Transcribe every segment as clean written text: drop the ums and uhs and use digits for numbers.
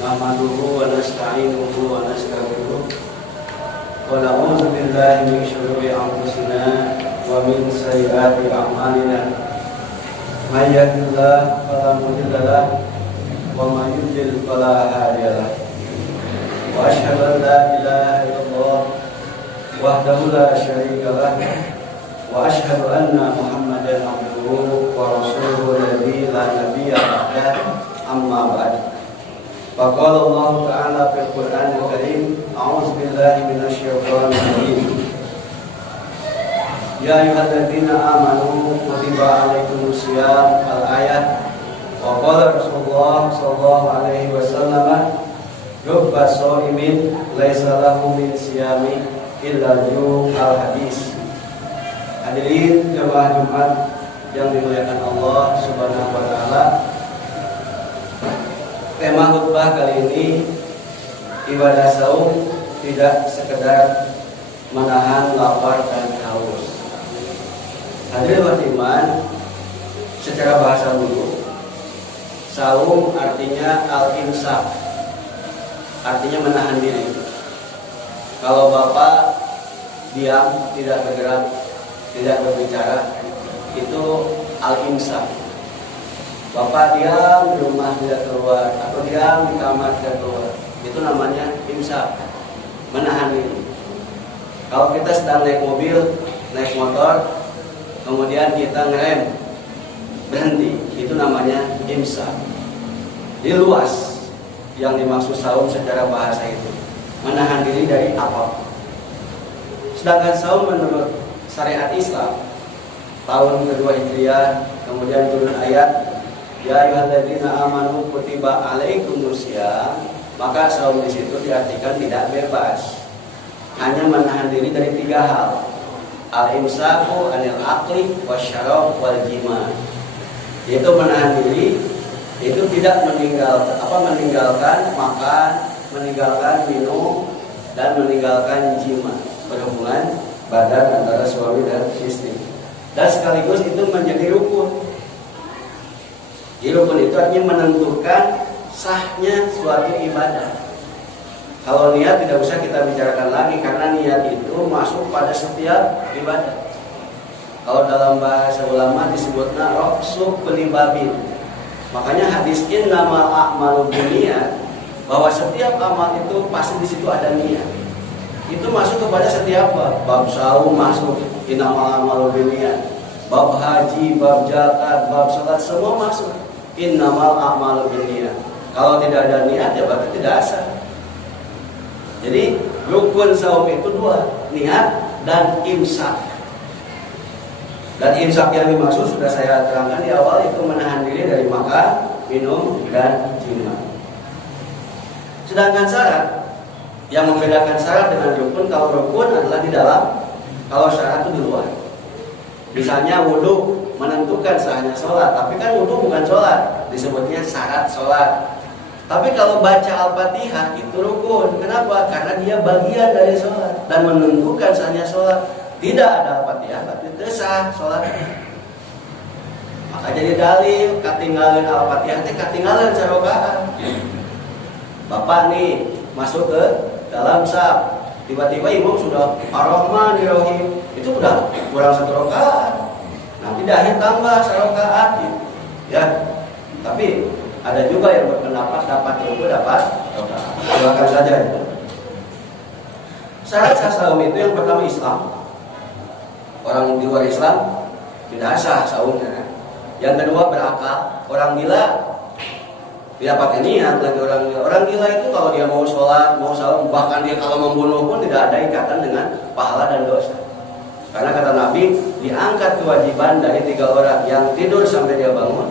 nahmaduhu wa nasta'inuhu wa nastaghfiruh wa na'udzu billahi min shururi anfusina wa min sayyiati a'malina. May yahdihillahu fala mudilla lahu wa may yudlil fala hadiya lahu. Wa asyhadu an la ilaha illallah wahdahu la syarika lahu wa asyhadu anna Muhammadan abduhu wa rasuluhu alladzi la nabiyya ba'dahu, amma ba'd. Faqala Allah Ta'ala fil Qur'anil Karim, a'udzu billahi minasyaitonir rajim. Ya ayyuhalladzina amanu kutiba 'alaikumus shiyam, al-ayat. Wa qala Rasulullah sallallahu alaihi wasallam, rubba sha'imin laisa lahu min siyami illa ju' al-hadis. Hadirin jamaah Jumat yang dimuliakan Allah Subhanahu wa taala. Tema khutbah kali ini, ibadah saum tidak sekedar menahan lapar dan haus. Hadirin beriman, secara bahasa dulu, saum artinya al-imsak, artinya menahan diri. Kalau Bapak diam, tidak bergerak, tidak berbicara, itu al-imsak. Bapak diam di rumah tidak keluar, atau diam di kamar tidak keluar, itu namanya imsak, menahan diri. Kalau kita sedang naik mobil, naik motor, kemudian kita ngerem, berhenti, itu namanya imsak. Di luas yang dimaksud saum secara bahasa itu menahan diri dari apapun. Sedangkan saum menurut syariat Islam tahun kedua Hijriah, kemudian turun ayat ya ayyuhalladzina amanu kutiba 'alaikumus syiyam, maka saum di situ diartikan tidak bebas, hanya menahan diri dari 3 hal: al-imsaku anil aqli wasyarab wal jima. Itu menahan diri, itu tidak meninggalkan makan, meninggalkan minum, dan meninggalkan jima, berhubungan badan antara suami dan istri. Dan sekaligus itu menjadi rukun. Di rukun itu artinya menentukan sahnya suatu ibadah. Kalau niat tidak usah kita bicarakan lagi, karena niat itu masuk pada setiap ibadah. Kalau dalam bahasa ulama disebutnya raqsu kulli babin. Makanya hadis innamal a'malu binniyat, bahwa setiap amal itu pasti di situ ada niat. Itu masuk kepada setiap bab. Bab saum masuk innamal a'malu binniyat. Bab haji, bab zakat, bab salat, semua masuk innamal a'malu binniyat. Kalau tidak ada niat ya berarti tidak sah. Jadi rukun saum itu 2, niat dan imsak. Dan imsak yang dimaksud sudah saya terangkan di awal, itu menahan diri dari makan, minum, dan jima. Sedangkan syarat yang membedakan syarat dengan rukun, kalau rukun adalah di dalam, kalau syarat itu di luar. Misalnya wudu menentukan sahnya sholat, tapi kan wudu bukan sholat, disebutnya syarat sholat. Tapi kalau baca Al-Fatihah itu rukun. Kenapa? Karena dia bagian dari sholat dan menentukan sahnya sholat. Tidak ada Al-Fatihah tapi itu sah sholat. Maka jadi dalil katinggalan Al-Fatihah itu katinggalan sarokaan. Bapak nih masuk ke dalam saf, tiba-tiba imam sudah Ar-Rahmanir-Rahim, itu udah kurang 1 rakaat. Nanti di akhir tambah 1 rakaat gitu. Ya. Tapi ada juga yang berpendapat dapat rukun, dapat rakaat. Silakan saja itu. Syarat sah saum itu yang pertama Islam. Orang di luar Islam tidak sah saumnya. Yang kedua berakal. Orang gila tidak pakai niat lagi. Orang gila itu kalau dia mau sholat, mau saum, bahkan dia kalau membunuh pun tidak ada ikatan dengan pahala dan dosa. Karena kata Nabi, diangkat kewajiban dari 3 orang: yang tidur sampai dia bangun,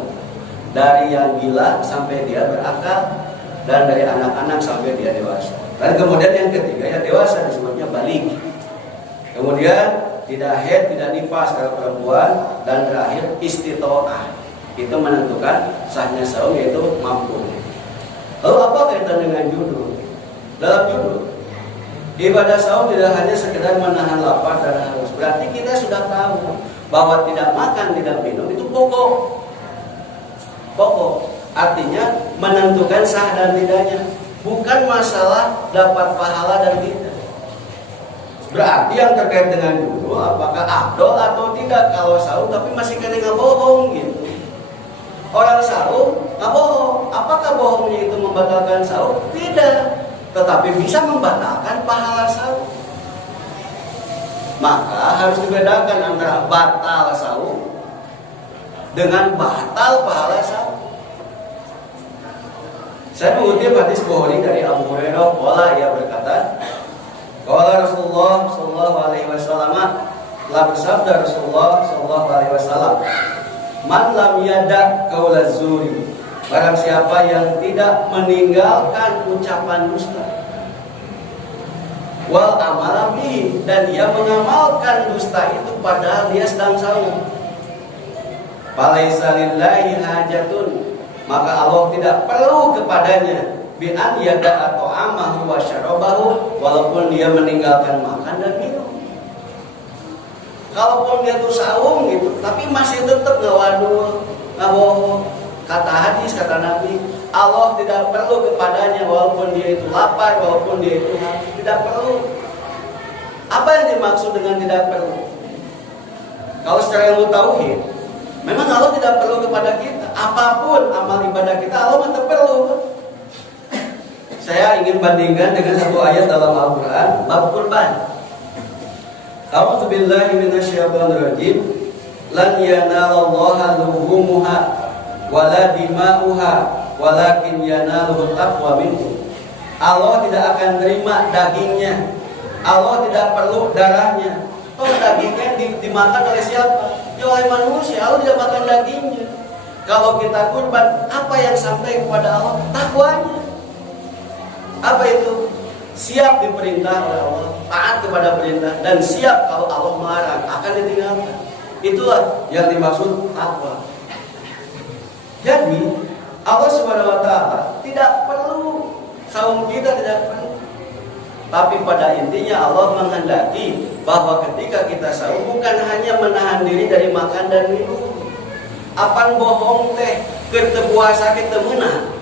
dari yang gila sampai dia berakal, dan dari anak-anak sampai dia dewasa. Dan kemudian yang ketiga yang dewasa disebutnya balik. Kemudian tidak haid, tidak nifas kalau perempuan, dan terakhir istitoah. Itu menentukan sahnya saum, yaitu mampu. Lalu apa kaitan dengan judul? Dalam judul, ibadah saum tidak hanya sekedar menahan lapar dan haus. Berarti kita sudah tahu bahwa tidak makan, tidak minum itu pokok. Artinya menentukan sah dan tidaknya, bukan masalah dapat pahala dan tidak. Berarti yang terkait dengan dulu apakah afdol atau tidak kalau saum tapi masih kena bohong gitu. Orang saum nggak bohong, apakah bohongnya itu membatalkan saum? Tidak, tetapi bisa membatalkan pahala saum. Maka harus dibedakan antara batal saum dengan batal pahala saum. Saya mengutip hadis Bukhari dari Abu Hurairah, qala, ia berkata, qala Rasulullah sallallahu alaihi wasallam, telah bersabda Rasulullah sallallahu alaihi wasallam, man lam yada qaula zuri, barang siapa yang tidak meninggalkan ucapan dusta, wal amala bihi, dan dia mengamalkan dusta itu padahal dia sedang saum, falaisa lillahi hajatun, maka Allah tidak perlu kepadanya bi an yada atau amahu wa syarabahu, walaupun dia meninggalkan makan dan minum. Kalaupun dia tuh saum gitu, tapi masih tetap ngawadul, ngabohong. Kata hadis, kata Nabi, Allah tidak perlu kepadanya walaupun dia itu lapar, walaupun dia itu tidak perlu. Apa yang dimaksud dengan tidak perlu? Kalau secara ilmu tauhid, memang Allah tidak perlu kepada kita. Apapun amal ibadah kita, Allah tidak perlu. Saya ingin bandingkan dengan satu ayat dalam Al-Quran, bab kurban. A'udzu billahi minasyaitonir rajim. Lan yanalallaha luhumuha wala dima'uha walakin yanaluhu taqwa minkum. Allah tidak akan terima dagingnya. Allah tidak perlu darahnya. Toh dagingnya dimakan oleh siapa? Ya oleh manusia. Allah tidak makan dagingnya. Kalau kita kurban, apa yang sampai kepada Allah? Takwanya. Apa itu? Siap diperintah oleh Allah, taat kepada perintah, dan siap kalau Allah melarang akan ditinggalkan. Itulah yang dimaksud takwa. Jadi Allah Subhanahu wa taala tidak perlu saum kita, tidak perlu. Tapi pada intinya Allah menghendaki bahwa ketika kita saum bukan hanya menahan diri dari makan dan minum. Apan bohong teh keur teu puasa kita meunah.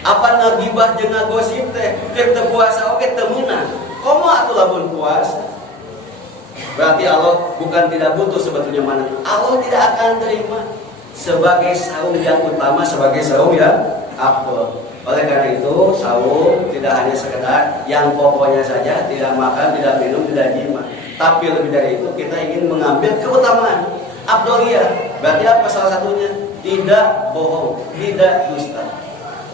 Apa ngagibah jeung ngagosip teh keur teu puasa oge teu meunah. Komo atuh lamun puasa? Berarti Allah bukan tidak butuh sebetulnya mana. Allah tidak akan terima sebagai saum yang utama, sebagai saum yang afdal. Oleh karena itu, saum tidak hanya sekedar yang pokoknya saja, tidak makan, tidak minum, tidak jima. Tapi lebih dari itu kita ingin mengambil keutamaan afdaliyah. Berarti apa salah satunya? Tidak bohong, tidak dusta.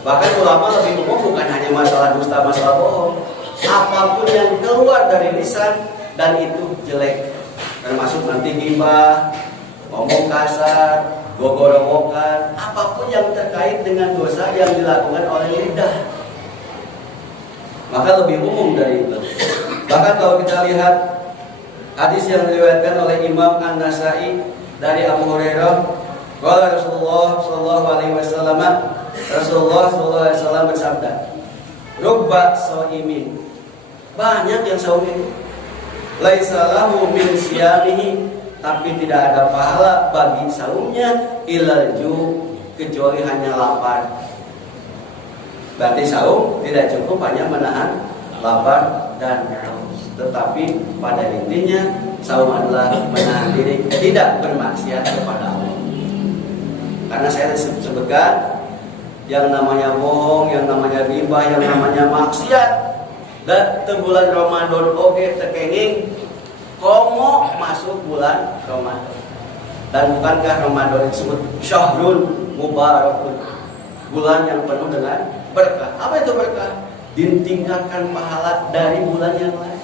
Bahkan ulama lebih umum bukan hanya masalah dusta, masalah bohong. Apapun yang keluar dari lisan dan itu jelek, termasuk nanti ghibah, ngomong kasar, gogorowokan, apapun yang terkait dengan dosa yang dilakukan oleh lidah, maka lebih umum dari itu. Bahkan kalau kita lihat hadis yang diriwayatkan oleh Imam An-Nasai dari Abu Hurairah, qala Rasulullah sallallahu alaihi wasallam, Rasulullah sallallahu alaihi wasallam bersabda, rubba shaimin, banyak yang saum itu, laisa lahu min siyamihi, tapi tidak ada pahala bagi saumnya, ilal ju, kecuali hanya lapar. Berarti saum tidak cukup hanya menahan lapar dan haus, tetapi pada intinya saum adalah menahan diri tidak bermaksiat kepada Allah. Karena saya sebutkan yang namanya bohong, yang namanya ghibah, yang namanya maksiat, dan bulan Ramadan oge tekenging komo masuk bulan Ramadan. Dan bukankah Ramadan disebut syahrul mubarakun, bulan yang penuh dengan berkah? Apa itu berkah? Ditingkatkan pahala dari bulan yang lain.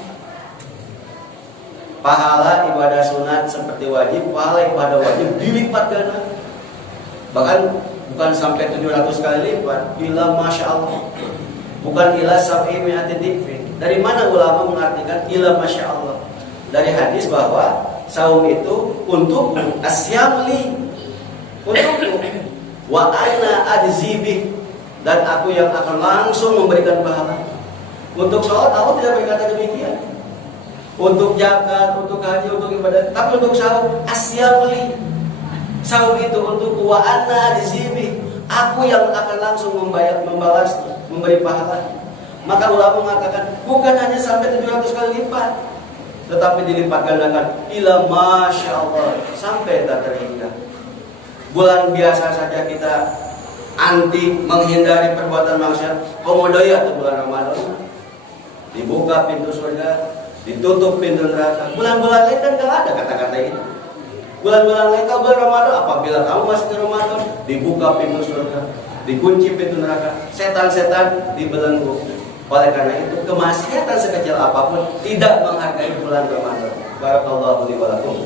Pahala ibadah sunat seperti wajib, pahala ibadah wajib dilipat ganda. Bahkan bukan sampai 700 kali lipat, ila masya Allah, bukan ila sab'i mi'ati dhifin. Dari mana ulama mengartikan ila masya Allah? Dari hadis bahwa saum itu untuk asyamli, untukku, wa ana adzibih, dan aku yang akan langsung memberikan pahala. Untuk sholat Allah tidak berkata demikian. Untuk zakat, untuk haji, untuk ibadah, tapi untuk saum asyamli, saum itu untuk wa ana adzibih, Aku yang akan langsung membalas, memberi pahala. Maka ulama mengatakan bukan hanya sampai 700 kali lipat, tetapi dilipat gandakan ila masya Allah sampai tak terhingga. Bulan biasa saja kita anti menghindari perbuatan maksiat, komodoya atau bulan Ramadan dibuka pintu surga, ditutup pintu neraka. Bulan-bulan lain kan gak ada kata-kata itu. Bulan-bulan lain kalau bulan Ramadan, apabila kamu masuk ke Ramadan, dibuka pintu surga, dikunci pintu neraka, setan-setan dibelenggu. Oleh karena itu, kemaksiatan sekecil apapun tidak menghargai bulan Ramadan. Barakallahu li wa lakum.